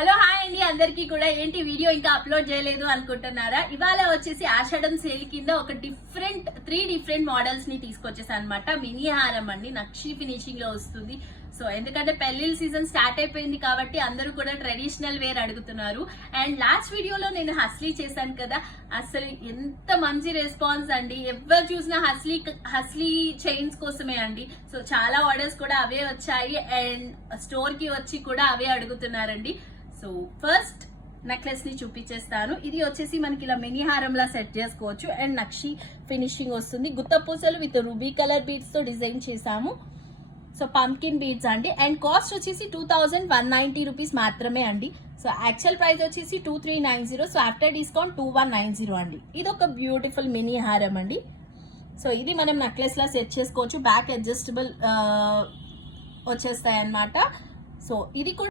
Hello hi అండి, అందరికీ కూడా ఏంటి వీడియో ఇంకా అప్లోడ్ చేయలేదు అనుకుంటున్నారా? ఇవాళ వచ్చేసి ఆషాఢం సేల్ కింద ఒక త్రీ డిఫరెంట్ మోడల్స్ ని తీసుకొచ్చేసాను అనమాట. మినీ హారం అండి, నక్షి ఫినిషింగ్ లో వస్తుంది. సో ఎందుకంటే పెళ్లిళ్ళ సీజన్ స్టార్ట్ అయిపోయింది కాబట్టి అందరూ కూడా ట్రెడిషనల్ వేర్ అడుగుతున్నారు. అండ్ లాస్ట్ వీడియోలో నేను హస్లీ చేశాను కదా, అసలు ఎంత మంచి రెస్పాన్స్ అండి. ఎవరు చూసినా హస్లీ చైన్స్ కోసమే అండి. సో చాలా ఆర్డర్స్ కూడా అవే వచ్చాయి అండ్ స్టోర్ కి వచ్చి కూడా అవే అడుగుతున్నారండి. సో ఫస్ట్ నెక్లెస్ ని చూపించేస్తాను. ఇది వచ్చేసి మనకి ఇలా మినీ హారంలా సెట్ చేసుకోవచ్చు అండ్ నక్షి ఫినిషింగ్ వస్తుంది. గుత్త పూసలు విత్ రూబీ కలర్ బీడ్స్ తో డిజైన్ చేసాము. సో పంకిన్ బీడ్స్ అండి. అండ్ కాస్ట్ వచ్చేసి 2190 రూపీస్ మాత్రమే అండి. సో యాక్చువల్ ప్రైస్ వచ్చేసి 2390. సో ఆఫ్టర్ డిస్కౌంట్ 2190 అండి. ఇది ఒక బ్యూటిఫుల్ మినీ హారం అండి. సో ఇది మనం నెక్లెస్ లా సెట్ చేసుకోవచ్చు. బ్యాక్ అడ్జస్టబుల్ వచ్చేస్తాయి అన్నమాట. సో ఇది కూడా